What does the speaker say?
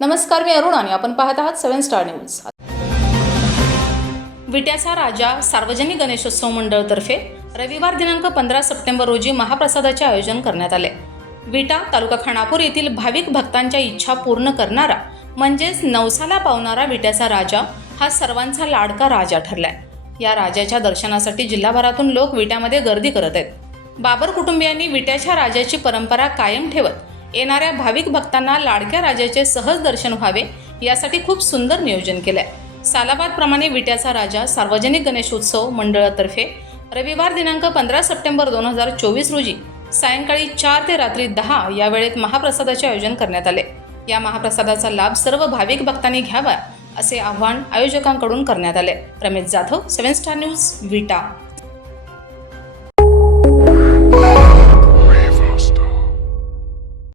नमस्कार मी अरुण आणि आपण पाहत आहात सेव्हन स्टार न्यूज. विट्याचा राजा सार्वजनिक गणेशोत्सव मंडळतर्फे रविवार दिनांक पंधरा सप्टेंबर रोजी महाप्रसादाचे आयोजन करण्यात आले. विटा तालुका खानापूर येथील भाविक भक्तांच्या इच्छा पूर्ण करणारा म्हणजेच नवसाला पावणारा विट्याचा राजा हा सर्वांचा लाडका राजा ठरलाय. या राजाच्या दर्शनासाठी जिल्हाभरातून लोक विट्यामध्ये गर्दी करत आहेत. बाबर कुटुंबियांनी विट्याच्या राजाची परंपरा कायम ठेवत येणाऱ्या भाविक भक्तांना लाडक्या राजाचे सहज दर्शन व्हावे यासाठी खूप सुंदर नियोजन केलंय. आहे सालाबादप्रमाणे विट्याचा राजा सार्वजनिक गणेशोत्सव मंडळातर्फे रविवार दिनांक पंधरा सप्टेंबर दोन हजार चोवीस रोजी सायंकाळी चार ते रात्री दहा या वेळेत महाप्रसादाचे आयोजन करण्यात आले. या महाप्रसादाचा लाभ सर्व भाविक भक्तांनी घ्यावा असे आव्हान आयोजकांकडून करण्यात आले. Ramesh Jadhav seven star news Vita.